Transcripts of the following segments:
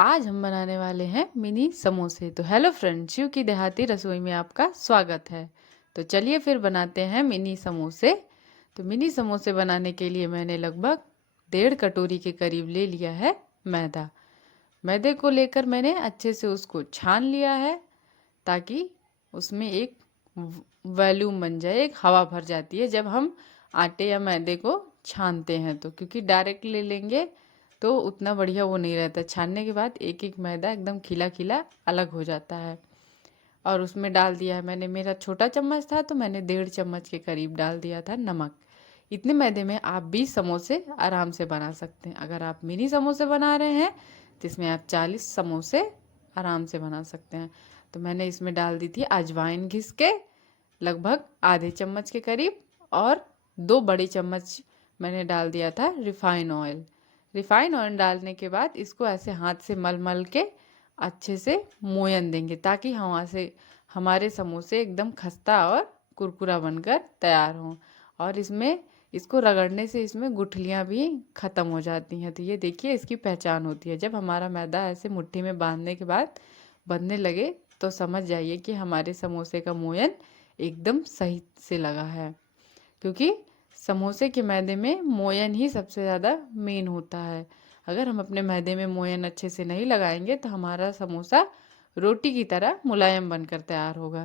आज हम बनाने वाले हैं मिनी समोसे। तो हेलो फ्रेंड्स, शिव की देहाती रसोई में आपका स्वागत है। तो चलिए फिर बनाते हैं मिनी समोसे। तो मिनी समोसे बनाने के लिए मैंने लगभग 1.5 कटोरी के करीब ले लिया है मैदा। मैदे को लेकर मैंने अच्छे से उसको छान लिया है ताकि उसमें एक वॉल्यूम बन जाए, एक हवा भर जाती है जब हम आटे या मैदे को छानते हैं। तो क्योंकि डायरेक्ट ले लेंगे तो उतना बढ़िया वो नहीं रहता। छानने के बाद एक एक मैदा एकदम खिला खिला अलग हो जाता है। और उसमें डाल दिया है मैंने, मेरा छोटा चम्मच था तो मैंने 1.5 चम्मच के करीब डाल दिया था नमक। इतने मैदे में आप 20 समोसे आराम से बना सकते हैं। अगर आप मिनी समोसे बना रहे हैं तो इसमें आप 40 समोसे आराम से बना सकते हैं। तो मैंने इसमें डाल दी थी अजवाइन घिस के लगभग आधे चम्मच के करीब, और 2 बड़े चम्मच मैंने डाल दिया था रिफाइन ऑयल। रिफाइन ऑयल डालने के बाद इसको ऐसे हाथ से मल मल के अच्छे से मोयन देंगे ताकि हमारे समोसे एकदम खस्ता और कुरकुरा बनकर तैयार हों। और इसको रगड़ने से इसमें गुठलियाँ भी ख़त्म हो जाती हैं। तो ये देखिए, इसकी पहचान होती है। जब हमारा मैदा ऐसे मुट्ठी में बांधने के बाद बनने लगे तो समझ जाइए कि हमारे समोसे का मोयन एकदम सही से लगा है। क्योंकि समोसे के मैदे में मोयन ही सबसे ज़्यादा मेन होता है। अगर हम अपने मैदे में मोयन अच्छे से नहीं लगाएंगे तो हमारा समोसा रोटी की तरह मुलायम बनकर तैयार होगा।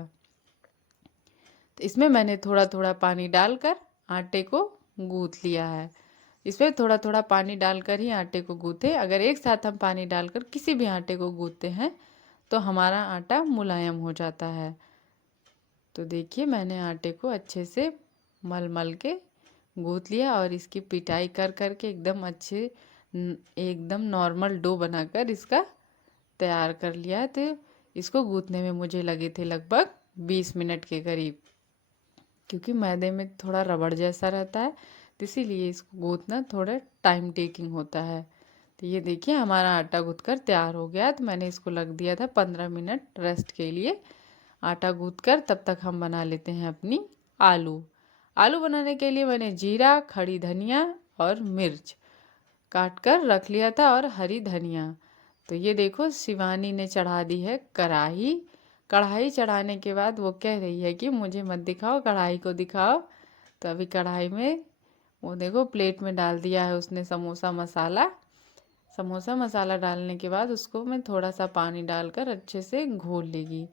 तो इसमें मैंने थोड़ा थोड़ा पानी डालकर आटे को गूँथ लिया है। इसमें थोड़ा थोड़ा पानी डालकर ही आटे को गूँथें। अगर एक साथ हम पानी डालकर किसी भी आटे को गूँथते हैं तो हमारा आटा मुलायम हो जाता है। तो देखिए, मैंने आटे को अच्छे से मल मल के गूँथ लिया और इसकी पिटाई कर कर के एकदम नॉर्मल डो बनाकर इसका तैयार कर लिया है। तो इसको गूँथने में मुझे लगे थे लगभग 20 मिनट के करीब। क्योंकि मैदे में थोड़ा रबड़ जैसा रहता है तो इसीलिए इसको गूँथना थोड़ा टाइम टेकिंग होता है। तो ये देखिए, हमारा आटा गूँथ कर तैयार हो गया। तो मैंने इसको रख दिया था 15 मिनट रेस्ट के लिए। आटा गूँथ कर तब तक हम बना लेते हैं अपनी आलू। आलू बनाने के लिए मैंने जीरा, खड़ी धनिया और मिर्च काट कर रख लिया था, और हरी धनिया। तो ये देखो, शिवानी ने चढ़ा दी है कढ़ाई। कढ़ाई चढ़ाने के बाद वो कह रही है कि मुझे मत दिखाओ, कढ़ाई को दिखाओ। तो अभी कढ़ाई में वो देखो प्लेट में डाल दिया है उसने समोसा मसाला। समोसा मसाला डालने के बाद उसको मैं थोड़ा सा पानी डालकर अच्छे से घोल लेगी।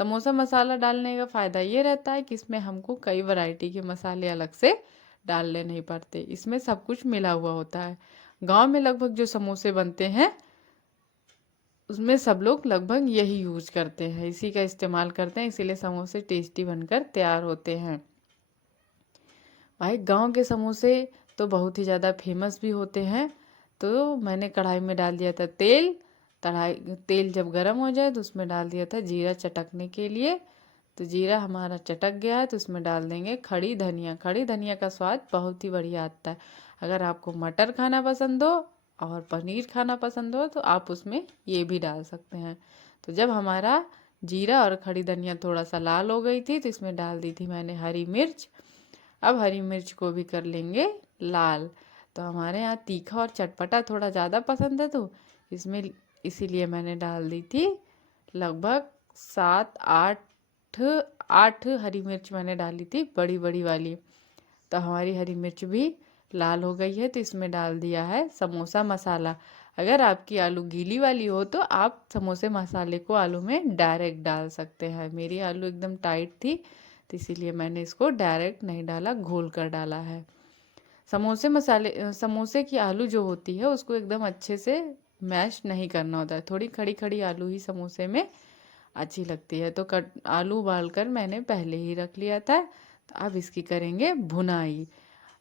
समोसा मसाला डालने का फ़ायदा ये रहता है कि इसमें हमको कई वैरायटी के मसाले अलग से डालने नहीं पड़ते। इसमें सब कुछ मिला हुआ होता है। गांव में लगभग जो समोसे बनते हैं उसमें सब लोग लगभग यही यूज करते हैं, इसी का इस्तेमाल करते हैं, इसीलिए समोसे टेस्टी बनकर तैयार होते हैं। भाई, गांव के समोसे तो बहुत ही ज़्यादा फेमस भी होते हैं। तो मैंने कढ़ाई में डाल दिया था तेल। तेल जब गर्म हो जाए तो उसमें डाल दिया था जीरा चटकने के लिए। तो जीरा हमारा चटक गया है तो उसमें डाल देंगे खड़ी धनिया। खड़ी धनिया का स्वाद बहुत ही बढ़िया आता है। अगर आपको मटर खाना पसंद हो और पनीर खाना पसंद हो तो आप उसमें ये भी डाल सकते हैं। तो जब हमारा जीरा और खड़ी धनिया थोड़ा सा लाल हो गई थी तो इसमें डाल दी थी मैंने हरी मिर्च। अब हरी मिर्च को भी कर लेंगे लाल। तो हमारे यहाँ तीखा और चटपटा थोड़ा ज़्यादा पसंद है तो इसमें इसीलिए मैंने डाल दी थी लगभग 7 8 हरी मिर्च मैंने डाली थी, बड़ी बड़ी वाली। तो हमारी हरी मिर्च भी लाल हो गई है तो इसमें डाल दिया है समोसा मसाला। अगर आपकी आलू गीली वाली हो तो आप समोसे मसाले को आलू में डायरेक्ट डाल सकते हैं। मेरी आलू एकदम टाइट थी तो इसीलिए मैंने इसको डायरेक्ट नहीं डाला, घोल कर डाला है। समोसे की आलू जो होती है उसको एकदम अच्छे से मैश नहीं करना होता है। थोड़ी खड़ी खड़ी आलू ही समोसे में अच्छी लगती है। तो आलू उबाल कर मैंने पहले ही रख लिया था। तो अब इसकी करेंगे भुनाई।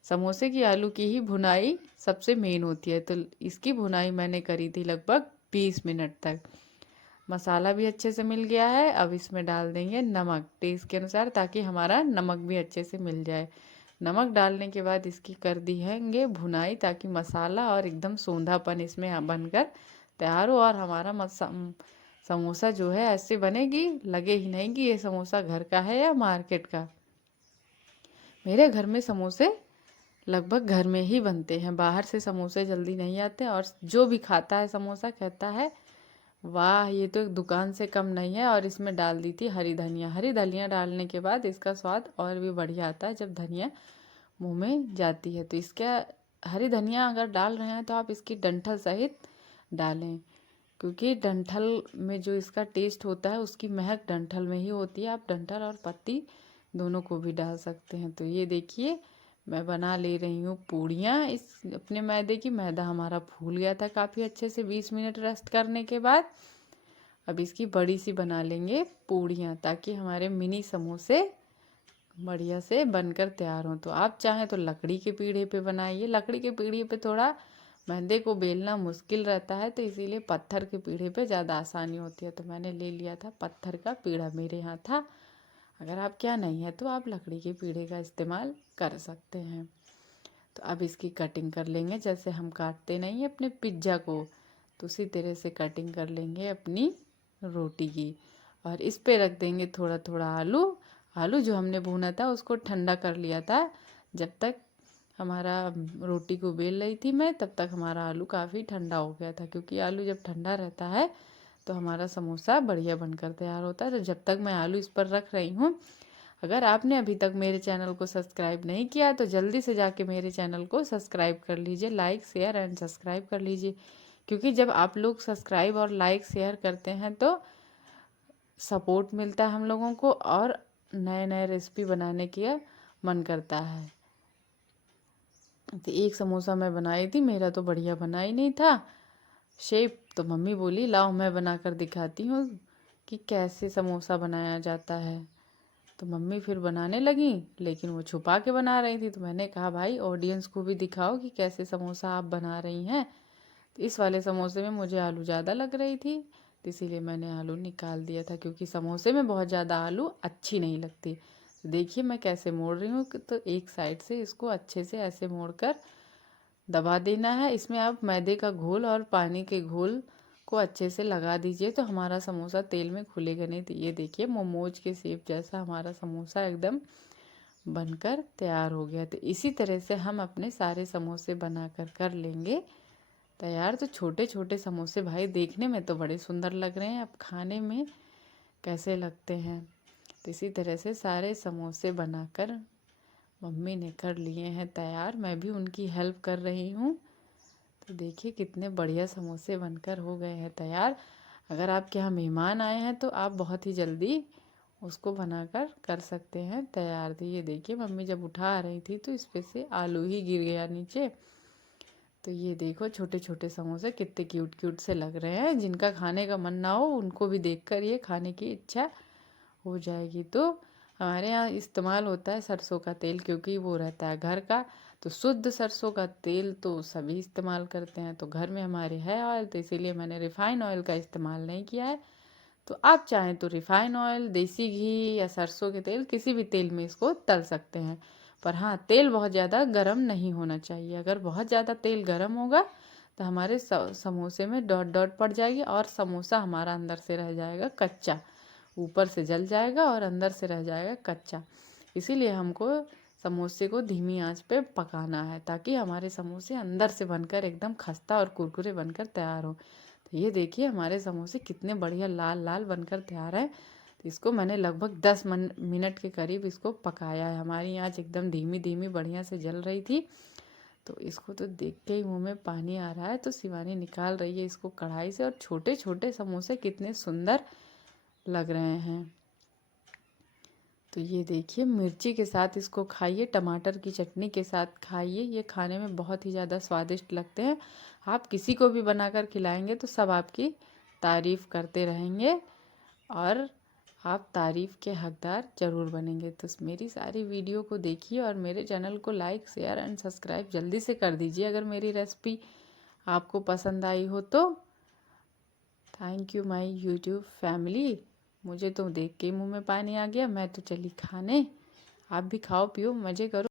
समोसे की आलू की ही भुनाई सबसे मेन होती है। तो इसकी भुनाई मैंने करी थी लगभग 20 मिनट तक। मसाला भी अच्छे से मिल गया है। अब इसमें डाल देंगे नमक टेस्ट के अनुसार ताकि हमारा नमक भी अच्छे से मिल जाए। नमक डालने के बाद इसकी कर दी है भुनाई ताकि मसाला और एकदम सोंधापन इसमें बनकर तैयार हो। और हमारा समोसा जो है ऐसे बनेगी लगे ही नहीं कि ये समोसा घर का है या मार्केट का। मेरे घर में समोसे लगभग घर में ही बनते हैं, बाहर से समोसे जल्दी नहीं आते। और जो भी खाता है समोसा कहता है वाह, ये तो दुकान से कम नहीं है। और इसमें डाल दी थी हरी धनिया। हरी धनिया डालने के बाद इसका स्वाद और भी बढ़िया आता है जब धनिया मुंह में जाती है। तो इसका हरी धनिया अगर डाल रहे हैं तो आप इसकी डंठल सहित डालें, क्योंकि डंठल में जो इसका टेस्ट होता है उसकी महक डंठल में ही होती है। आप डंठल और पत्ती दोनों को भी डाल सकते हैं। तो ये देखिए मैं बना ले रही हूँ पूड़ियाँ इस अपने मैदे की। मैदा हमारा फूल गया था काफ़ी अच्छे से 20 मिनट रेस्ट करने के बाद। अब इसकी बड़ी सी बना लेंगे पूड़ियाँ, ताकि हमारे मिनी समोसे बढ़िया से बनकर तैयार हों। तो आप चाहें तो लकड़ी के पीढ़े पे बनाइए। लकड़ी के पीढ़े पे थोड़ा मैदे को बेलना मुश्किल रहता है, तो इसीलिए पत्थर के पीढ़े पे ज़्यादा आसानी होती है। तो मैंने ले लिया था पत्थर का पीढ़ा, मेरे यहाँ था। अगर आप क्या नहीं है तो आप लकड़ी के पीढ़े का इस्तेमाल कर सकते हैं। तो अब इसकी कटिंग कर लेंगे, जैसे हम काटते नहीं अपने पिज्ज़ा को, तो उसी तरह से कटिंग कर लेंगे अपनी रोटी की। और इस पे रख देंगे थोड़ा थोड़ा आलू। आलू जो हमने भूना था उसको ठंडा कर लिया था। जब तक हमारा रोटी को बेल रही थी मैं, तब तक हमारा आलू काफ़ी ठंडा हो गया था, क्योंकि आलू जब ठंडा रहता है तो हमारा समोसा बढ़िया बनकर तैयार होता है। तो जब तक मैं आलू इस पर रख रही हूँ, अगर आपने अभी तक मेरे चैनल को सब्सक्राइब नहीं किया तो जल्दी से जाके मेरे चैनल को सब्सक्राइब कर लीजिए। लाइक शेयर एंड सब्सक्राइब कर लीजिए, क्योंकि जब आप लोग सब्सक्राइब और लाइक शेयर करते हैं तो सपोर्ट मिलता है हम लोगों को, और नए नए रेसिपी बनाने की मन करता है। तो एक समोसा मैं बनाई थी, मेरा तो बढ़िया बना ही नहीं था शेप। तो मम्मी बोली लाओ मैं बनाकर दिखाती हूँ कि कैसे समोसा बनाया जाता है। तो मम्मी फिर बनाने लगी, लेकिन वो छुपा के बना रही थी। तो मैंने कहा भाई ऑडियंस को भी दिखाओ कि कैसे समोसा आप बना रही हैं। तो इस वाले समोसे में मुझे आलू ज़्यादा लग रही थी, तो इसीलिए मैंने आलू निकाल दिया था, क्योंकि समोसे में बहुत ज़्यादा आलू अच्छी नहीं लगती। तो देखिए मैं कैसे मोड़ रही हूँ, तो एक साइड से इसको अच्छे से ऐसे मोड़कर दबा देना है। इसमें आप मैदे का घोल और पानी के घोल को अच्छे से लगा दीजिए, तो हमारा समोसा तेल में खुलेगा नहीं। तो ये देखिए मोमोज के शेप जैसा हमारा समोसा एकदम बनकर तैयार हो गया। तो इसी तरह से हम अपने सारे समोसे बनाकर कर लेंगे तैयार। तो छोटे छोटे समोसे भाई देखने में तो बड़े सुंदर लग रहे हैं, अब खाने में कैसे लगते हैं। तो इसी तरह से सारे समोसे बनाकर मम्मी ने कर लिए हैं तैयार। मैं भी उनकी हेल्प कर रही हूँ। तो देखिए कितने बढ़िया समोसे बनकर हो गए हैं तैयार। अगर आपके यहाँ मेहमान आए हैं तो आप बहुत ही जल्दी उसको बनाकर कर सकते हैं तैयार। तो ये देखिए मम्मी जब उठा रही थी तो इस पे से आलू ही गिर गया नीचे। तो ये देखो छोटे छोटे समोसे कितने क्यूट क्यूट से लग रहे हैं। जिनका खाने का मन ना हो उनको भी देखकर ये खाने की इच्छा हो जाएगी। तो हमारे यहाँ इस्तेमाल होता है सरसों का तेल, क्योंकि वो रहता है घर का। तो शुद्ध सरसों का तेल तो सभी इस्तेमाल करते हैं, तो घर में हमारे है ऑयल, तो इसीलिए मैंने रिफ़ाइन ऑयल का इस्तेमाल नहीं किया है। तो आप चाहें तो रिफ़ाइन ऑयल, देसी घी या सरसों के तेल, किसी भी तेल में इसको तल सकते हैं। पर हाँ, तेल बहुत ज़्यादा गर्म नहीं होना चाहिए। अगर बहुत ज़्यादा तेल गर्म होगा तो हमारे समोसे में डॉट डॉट पड़ जाएगी और समोसा हमारा अंदर से रह जाएगा कच्चा। ऊपर से जल जाएगा और अंदर से रह जाएगा कच्चा। इसीलिए हमको समोसे को धीमी आंच पे पकाना है, ताकि हमारे समोसे अंदर से बनकर एकदम खस्ता और कुरकुरे बनकर तैयार हो। तो ये देखिए हमारे समोसे कितने बढ़िया लाल लाल बनकर तैयार हैं। तो इसको मैंने लगभग 10 मिनट के करीब इसको पकाया है। हमारी आंच एकदम धीमी धीमी बढ़िया से जल रही थी। तो इसको तो देख के ही मुंह में पानी आ रहा है। तो शिवानी निकाल रही है इसको कढ़ाई से, और छोटे छोटे समोसे कितने सुंदर लग रहे हैं। तो ये देखिए मिर्ची के साथ इसको खाइए, टमाटर की चटनी के साथ खाइए, ये खाने में बहुत ही ज़्यादा स्वादिष्ट लगते हैं। आप किसी को भी बनाकर खिलाएंगे तो सब आपकी तारीफ़ करते रहेंगे, और आप तारीफ़ के हकदार ज़रूर बनेंगे। तो मेरी सारी वीडियो को देखिए और मेरे चैनल को लाइक शेयर एंड सब्सक्राइब जल्दी से कर दीजिए अगर मेरी रेसिपी आपको पसंद आई हो तो। Thank you my YouTube family. मुझे तो देख के मुंह में पानी आ गया। मैं तो चली खाने, आप भी खाओ पियो मज़े करो।